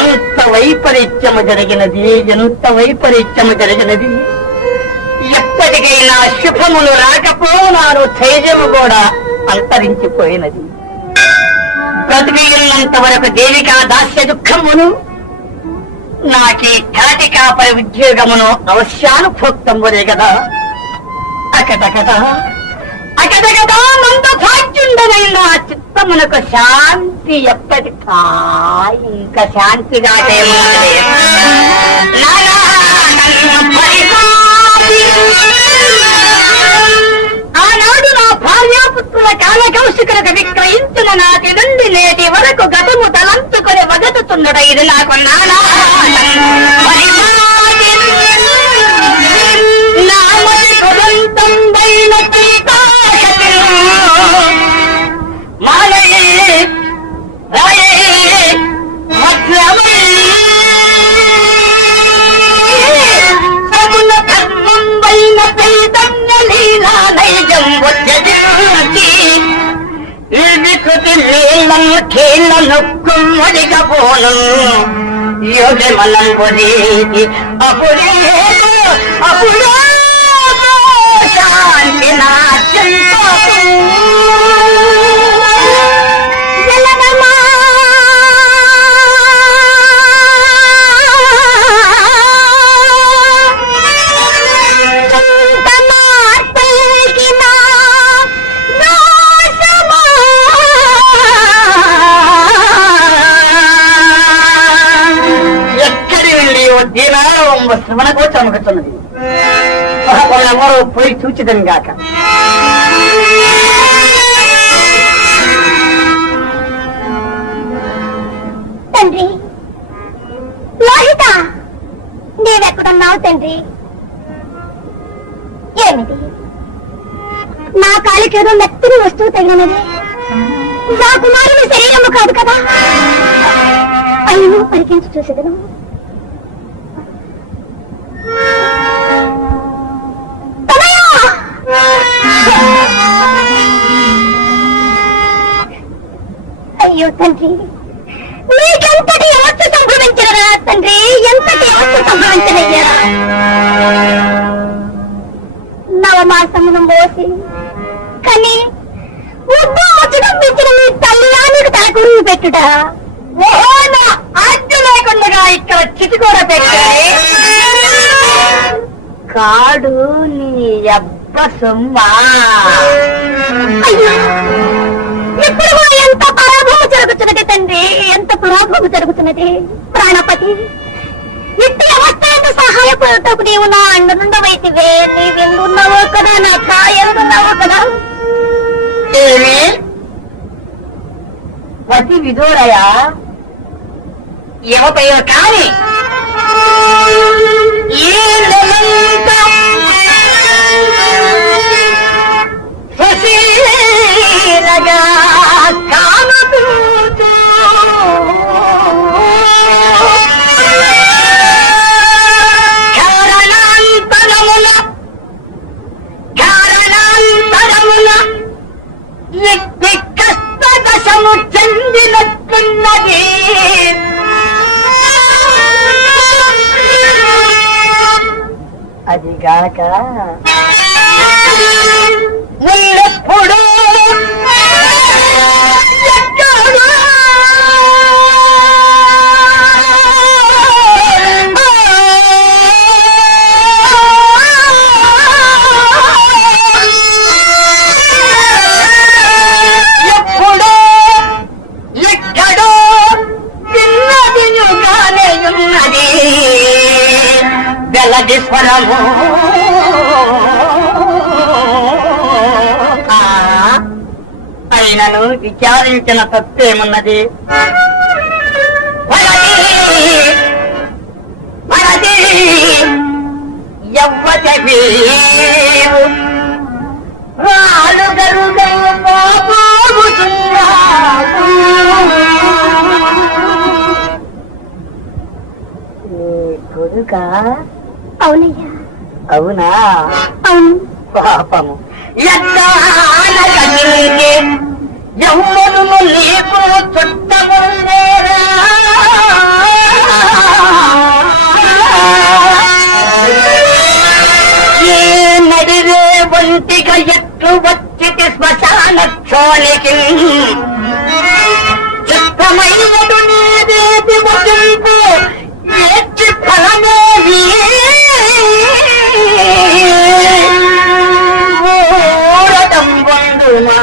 ఎంత వైపరీత్యము జరిగినది, ఎంత వైపరీత్యము జరిగినది. ఎప్పటికైనా శుభములు రాకపోనారు, ధైర్యము కూడా అంతరించిపోయినది. బ్రతికినంత వరకు దేవికా దాస్య దుఃఖమును, నాకీ ఘాటికాపరి ఉద్యోగమును అవశ్యానుభోక్తములే కదా. అకటకదా అకటకదా నంద భాగ్యుండనైనా చిత్తమునకు శాంతి ఎప్పటికా ఇంకా శాంతిగా ఆనాడు నా భార్యాపుత్రుల కాలకౌశికులకు విక్రయించిన నాటి నుండి నేటి వరకు గతము తలంతుకొని వగతుతున్నడ. ఇది నాకు నానా కుమ్మడికపోను యోగి మనం పొదేది అప్పుడే అప్పుడే శాంతి నాట్యం శ్రవణకు చమకుతున్నది. ఎవరో పోయి చూచిదని గాక. తండ్రి లోహిత, నీవెక్కడున్నావు తండ్రి? ఏమిటి నా కాలికేదో మెత్తని వస్తువు తగినది? నా కుమారుని శరీరము కాదు కదా. అయ్యో పరికించి చూసేదను. అయ్యో తండ్రి, నీకెంతటి అవస్థ సంభవించరా తండ్రి, ఎంతటి అవస్థ సంభవించనయ్యా. నవమాసమును మోసి కానీ ముద్దు ముచ్చడం పెంచిన మీ తల్లిదానికి తలకురువు పెట్టుడా. ఆజ్ఞ లేకుండా ఇక్కడ చిటికూర పెట్టాయి కాడు నీ అబ్బ సుమ్మా. ఇప్పుడు ఎంత పరాభవం జరుగుతున్నది తండ్రి, ఎంత పరాభవం జరుగుతున్నది. ప్రాణపతి, ఇట్టి అవస్థ సహాయపడటకు నీవు నా అండనుండవైతివే. నీవెందున్నావో కదా, నా ఎందున్నావో కదా. ఏమి వతి విదూరయ ఎవపయో కాని సుశీలగా కానతూతూ కారణాంతరమున కష్టదశము చెందినట్టున్నది. అదిగాక ఎల్లప్పుడు ఎప్పుడో ఎక్కడో చిన్నదిగానే ఉన్నది వెలది స్వరము. అయినను విచారించిన తప్పేమున్నది? ఎవ్వటి రాలుగరుగా కొడుకా? అవునయ్యా. అవునా? అవును. పాపము ఎవ్వరును నీకు చుట్టము చిత్తమోనికి చిత్తమైనటు నీదేటి ముగింపు ఏచి ఫలమేవి ఊరటం వండుమా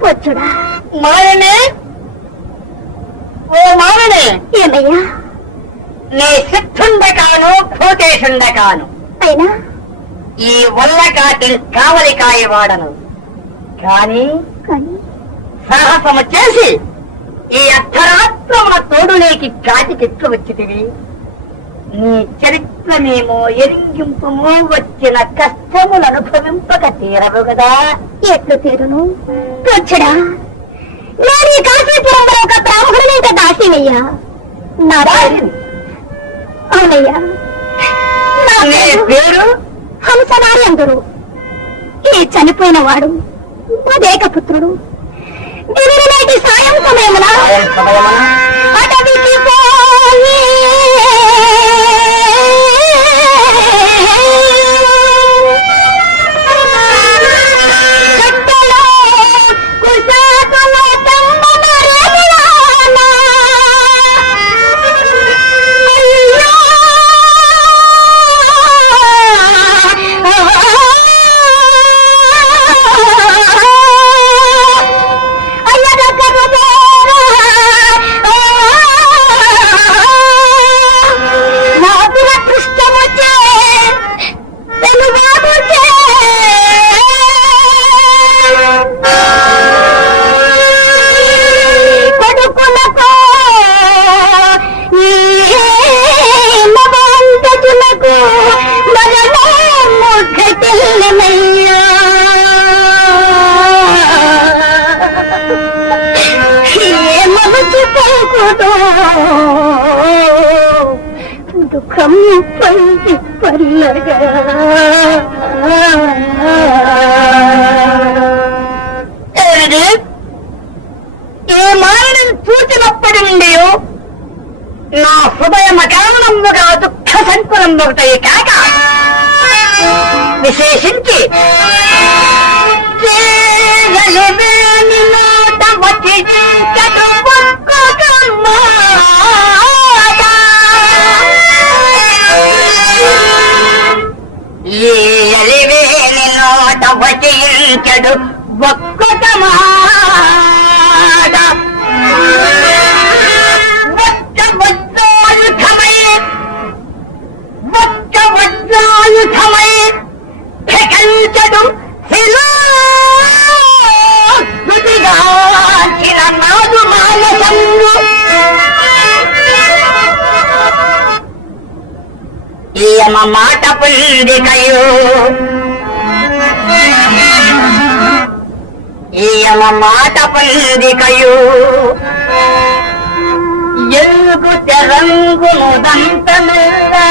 పొచ్చుడా మాయనే ఓ మాయనే ఏమయ్యా నీ సిద్ధుండకాను భూతేశుండకాను అయినా ఈ వల్లకాటి కావలికాయ వాడను కాని కానీ సాహసము చేసి ఈ అర్ధరాత్రముల తోడులేకి కాటికెట్లు వచ్చితివి నీ చరిత్రమేమో ఎరింగింపుమో వచ్చిన కష్టములు అనుభవింపక తీరవు కదా ఎట్లు తీరును పొచ్చుడా నేను ఈ కాశీపురంలో ఒక బ్రాహ్మణునింట దాసినయ్యా నా దాసిని? అవునయ్యా నా నీ పేరు పేరు హంసనారి అందరు ఈ చనిపోయిన వాడు మదేక పుత్రుడు దివిడి నేటి సాయం సమయమున సాయం సమయమున అడవికి పోయి చెట్టలో కుశాకుల తమ్మనరేమిరాన. అయ్యో! అయ్యదగ్గర పోరా. నా దురదృష్టమొచ్చే వెలువాముచే. కొడుకులకు ఈ నవంతజులకు మరణము ఘటిల్లనయ్యా. మలచిపోకుడు దుఃఖం పంచి పల్లగా ఏమిటి? ఈ మానవుని చూచినప్పటి నుండి నా హృదయం కారణముగా దుఃఖ సంకులంబుతాయి కాక విశేషించి చేయలేని నోట వచ్చి ఒక్కొక్క మాట. ఈ అలివేని నోట వచించడు ఒక్కొక్క మాట. ఒక్క వజ్రాయుధమై ఒక్క వజ్రాయుధమై ప్రకంచడు శిలాగాచిన నాదు మానసంగు ఈయమ మాట పుందికయు ఈయమ మాట పుందికయు ఎలుగు తెరంగును దంతమిల్లా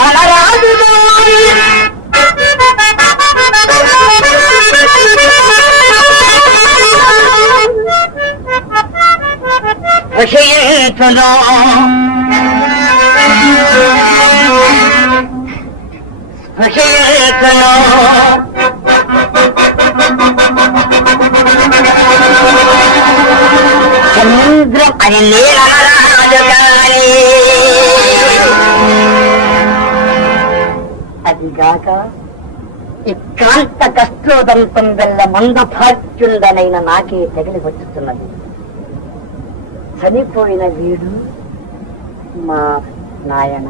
అనరాదు విషయించును విషయించును సముద్రం అని నేనరాదు కాని అదిగాక ఇక్కాంత కష్టోదంతం వల్ల మందభాగ్యుండనైన నాకే తగిలి వచ్చుతున్నది. చనిపోయిన వీడు మా నాయన.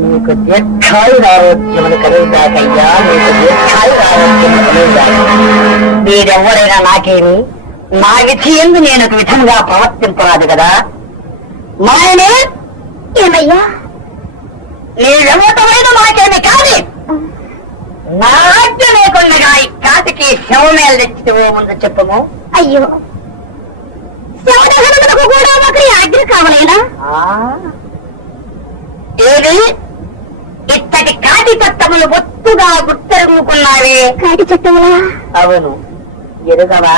నీకు దీర్ఘాయురారోగ్యములు కలుగుతాకయ్యా, నీకు దీర్ఘాయురారోగ్యములు కలుగుతాక. వీరెవరైనా నాకేమి నా విధి ఎందు నేను ఒక విధంగా ప్రవర్తింపరాదు కదా. మాయనే ఏమయ్యా నీవెవటమైన నాకేమి కాదు. నా ఆజ్ఞ లేకుండా ఈ కాటికి శవమేలు తెచ్చివో ముందు చెప్పము. అయ్యో శవదహనమునకు కూడా ఒకరి ఆజ్ఞ కావాలైనా ఏది ఇత్తటి కాటి తత్తములు ఒత్తు గుట్టుగా గుట్టరుముకున్నావే కాటి చెట్టులా అవును. ఎరుగవా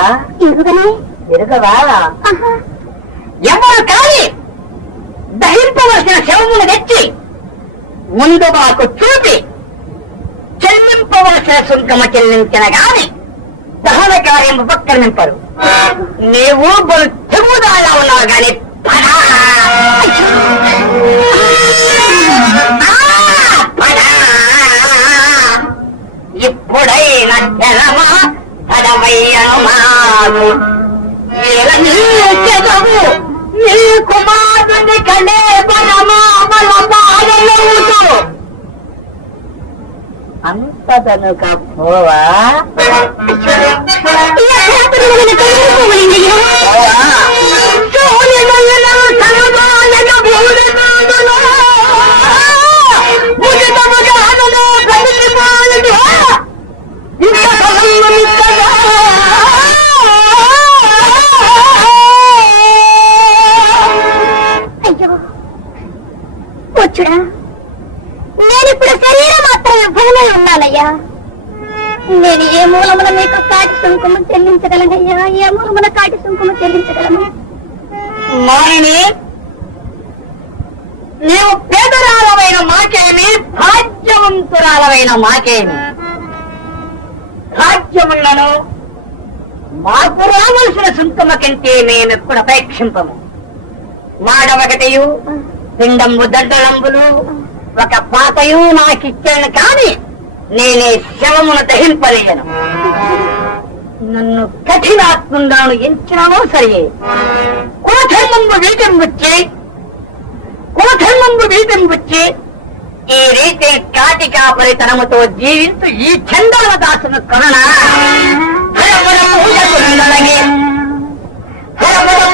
ఎరుగనే ఎరుగవా ఆహా. ఎవరు కాని దహింపవలసిన శవమును తెచ్చి ముందు మాకు చూపి చెల్లింపవలసిన సుంకమ చెల్లించిన గాని దహన కార్యం ఉపక్రమింపరు. నీవు బలు చెబుదాలా ఉన్నావు గాని పడా. పడా. ఇప్పుడైనా జనమా పదవయ్యను మాకు చెదవు నీ కుమారుని కలే బలమామల బాధలవుతూ అంతదనుక పోవా. అయ్యో వచ్చుడా, నేనిప్పుడు శరీరం మాత్రమే భూమి ఉన్నానయ్యా. నేను ఏ మూలమున మీకు కాటి సుంకుమ చెల్లించగలనయ్యా? ఏ మూలమున కాటి సుంకుమ చెల్లించగలను? మాయని నీవు పేదరాలమైన మాకేమి, భాగ్యవంతురాలమైన మాకేమి. భాగ్యములను మాకు రావలసిన సుంకమ కంటే మేమెప్పుడు అపేక్షింపము. మాడవకటయు పిండంబు దడ్డలంబులు ఒక పాతయు నాకిచ్చాను కాని నేనే శవమును దహింపలేను. నన్ను కఠినాత్ముండాను ఎంచినానో సరియే. కులధర్మంబు వీటం వచ్చి ఈ రీతి కాటి కాపరితనముతో జీవించు ఈ చందాల దాసును కరుణ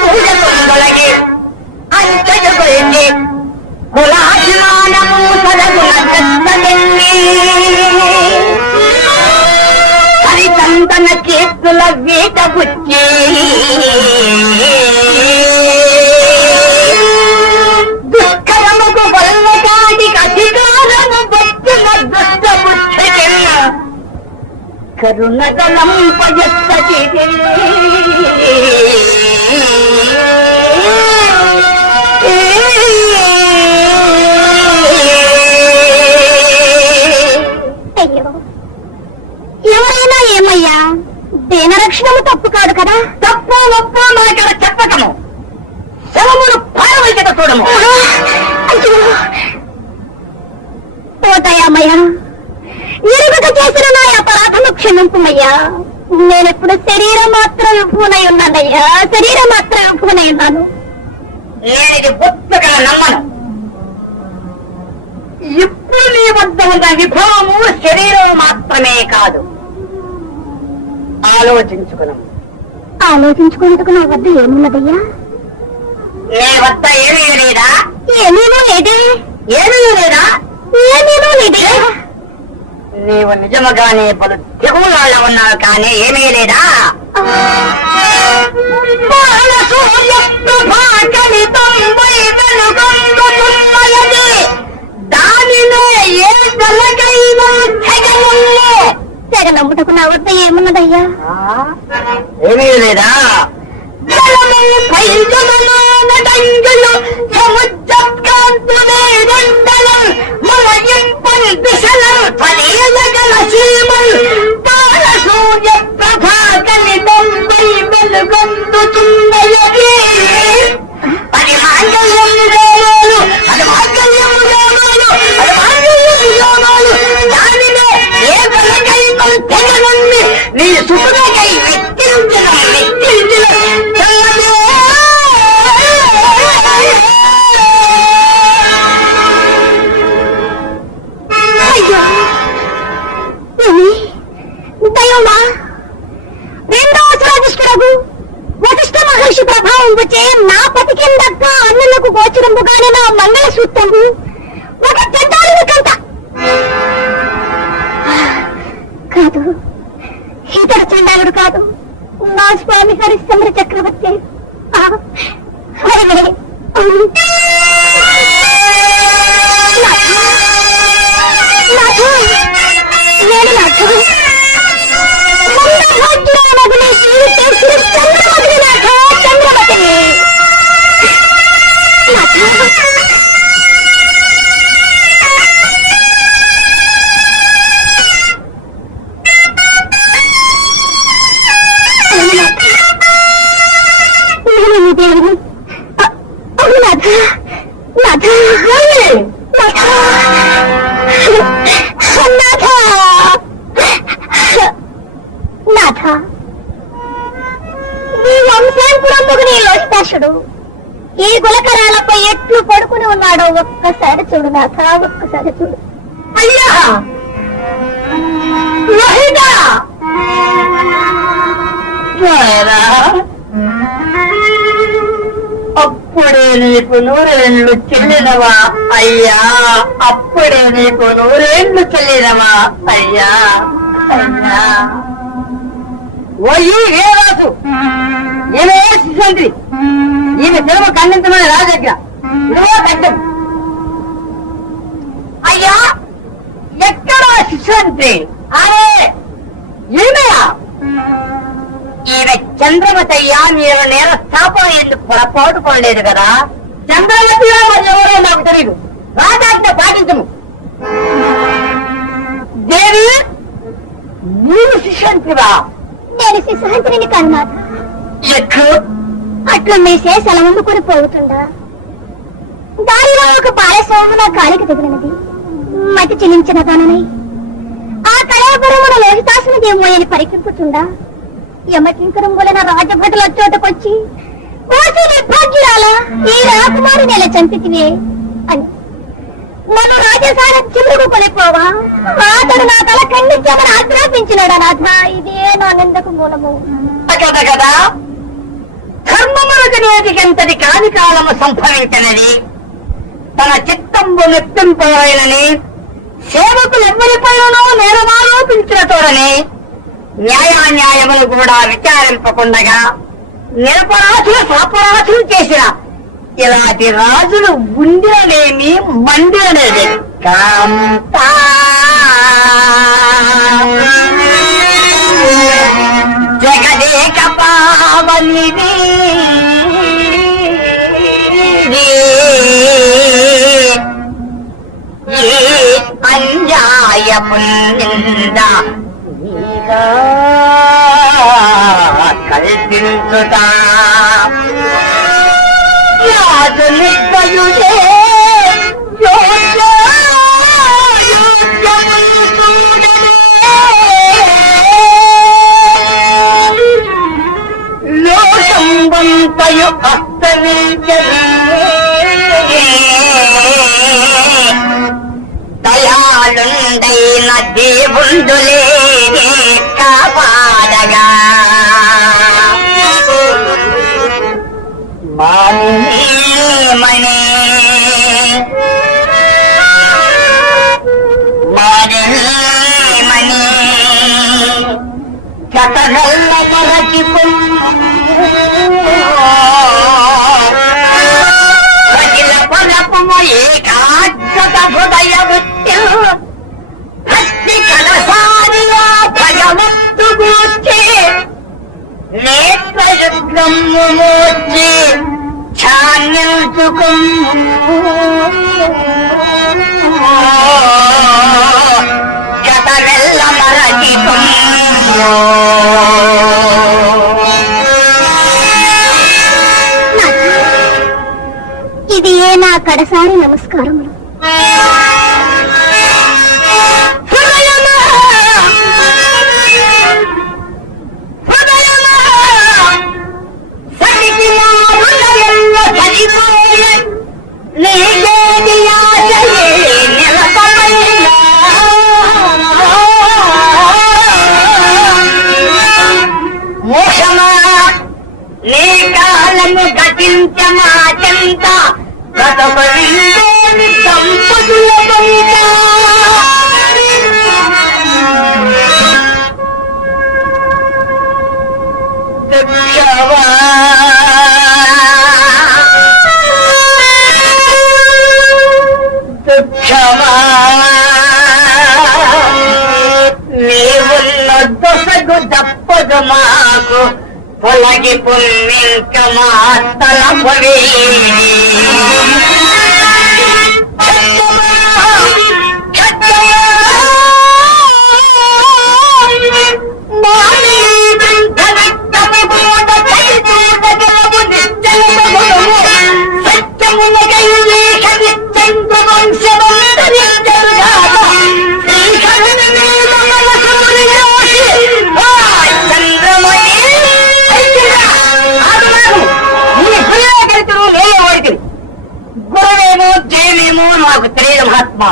పూజకుందొలగి అంతటి గురించి కులాభిమానము హరిచందన కీర్తుల వీట బుచ్చి దుఃఖరముకు వల్లకాడికి అధికారము వచ్చిన దుష్ట బుద్ధి కరుణగలంపజెత్తటి ఎవరైనా ఏమయ్యా, దేనరక్షణము తప్పు కాదు కదా. తప్పు ఒప్పు మనకడ చెప్పకము, శవమును పారవైకత చూడము. పోతాయామయ్యా, ఎరుగక చేసిన నా అపరాధము క్షమింపుమయ్యా. నేనెప్పుడు శరీరం మాత్రం విభూనై ఉన్నానయ్యా, శరీరం మాత్రం విభూనై ఉన్నాను. నేనిది బొత్తుగా నమ్మను. ఇప్పుడు నీ వద్ద ఉన్న విభవము శరీరం మాత్రమే కాదు. ఆలోచించుకును. ఆలోచించుకునేందుకు నా వద్ద ఏమున్నదయ్యా? నీ వద్ద ఏమీ లేదా? ఏమేమో లేదే. ఏమీ లేదా? ఏమేమో లేదే. నీవు నిజముగానే పలు తెగుళ్ళ ఉన్నావు కానీ ఏమీ లేదా? దానిలో ఏ తలకైనా తెగ నమ్ముటకు నా వద్ద ఏమున్నదయ్యా? ఏమీ లేదా? పైంజలు సముద్రకాంతులే రండలం మలయింపల్ దిశలం ఫలేలగల సీమల్ కాల సూర్య ప్రభా కలితంపై వెలుగొందుచున్నయది. అది మాంగళ్యం రేణులు, అది మాంగళ్యం రేణులు, అది మాంగళ్యం యోనాలు. దానినే ఏ వెలకైనా తెగనుంది నీ సుఖులకై వెక్కించిన దైవమా, రెండవ స్వాదిష్ఠులకు వశిష్ఠ మహర్షి ప్రభావం వచ్చే నా పతికిందక్క అన్నులకు గోచరంబుగానే నా మంగళసూత్రము ఒక చండాలుని కంట కాదు. ఇతడు చండాలుడు కాదు, నా స్వామి హరిశ్చంద్ర చక్రవర్తి. నేను నాకు చంద్రమతిని చంద్రమతిని దేవుడు నాథ నాథ నాథ నాథ ఈ వంశాంకురందుకు నీ లోహితాక్షుడు ఈ గులకరాలపై ఎట్లు పడుకుని ఉన్నాడో ఒక్కసారి చూడు నాథ ఒక్కసారి చూడు. అయ్యా లోహిత అప్పుడే నీకు 100 ఏళ్ళు చెల్లినవా అయ్యా, అప్పుడే నీకు 100 ఏళ్ళు చెల్లినవా అయ్యా అయ్యా. ఓయి వీరరాజు, ఈమె శిశువంతి, ఈమె తెలుగు ఖండించమని రాజగ్గ ఇదిగో ఖడ్డం. అయ్యా ఎక్కడ శిశువంతి? అరే ఈమెయా? ఈమె చంద్రమతయ్యా, మీరు నేల స్థాపన ఎందుకు పొరపాటు పడలేదు కదా? చంద్రమతియా మరి ఎవరో నాకు తెలియదు, రాజాజ్ఞ పాటించము. దేవి నీవు శిశువంతివా? నేను శిశుహంత్రిని కన్నా ఎట్లు అట్లు మీ శేషాల ముందుకొని పోతుండా దారిలో ఒక పాలస్వామి నా కాలికి తగిలినది. మతి చెల్లించిన దానని ఆ కళాపురమున లోహితాసుని దేమోయని పరికెప్పుతుండా యమకింకరం వలన రాజభటుల చోటకొచ్చి ఓసి నిర్భాగ్యురాలా ఈ రాకుమారి నెల చంపితివే అని నన్ను రాజసాన చిలుగు కొనిపోవా అతడు నా తల ఖండించమని ఆజ్ఞాపించినాడా నాథ? ఇదే నా నిందకు మూలము కదా కదా. ధర్మమునకు నేటికెంతటి కాని కాలము సంభవించనని తన చిత్తంబు మెప్పింపనని సేవకులు ఎవరిపైనో నేరమారోపించిన తోడని న్యాయాన్యాయములు కూడా విచారింపకుండగా నిరపరాధులు సాపరాధులు చేసిన ఇలాంటి రాజులు ఉండిననేమి మండిననేది కాంతా. జగదేక పావనిది ఈ అన్యాయము నింద కల్పించుట రాజు నిర్భయుడే లోకంబంతయు అస్తమించని దయాళుండైన దేవుండులే కాపాడగా మణి చటగల్ల పరచి ప్రజల పరపము ఏకాగ్రత హృదయ వృత్తి భక్తి కలసారిగా భగవత్తు గూర్చి నేత్రయుగ్రము మూర్చి ఛాన్యంచుకు గతవెల్ల మరచి ఇది ఏ నా కడసారి నమస్కారములు. నీ కాలము గతించమా చెంత దంపతుల బంత దుఃఖవా దుఃఖవా తప్పదు మాకు పొలగి పుణ్యంక మా తలపవే గురువేమో జయమేమో నాకు తెలియదు మహాత్మ.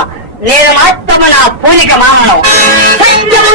నేను మాత్రము నా పూనిక మామను సత్యము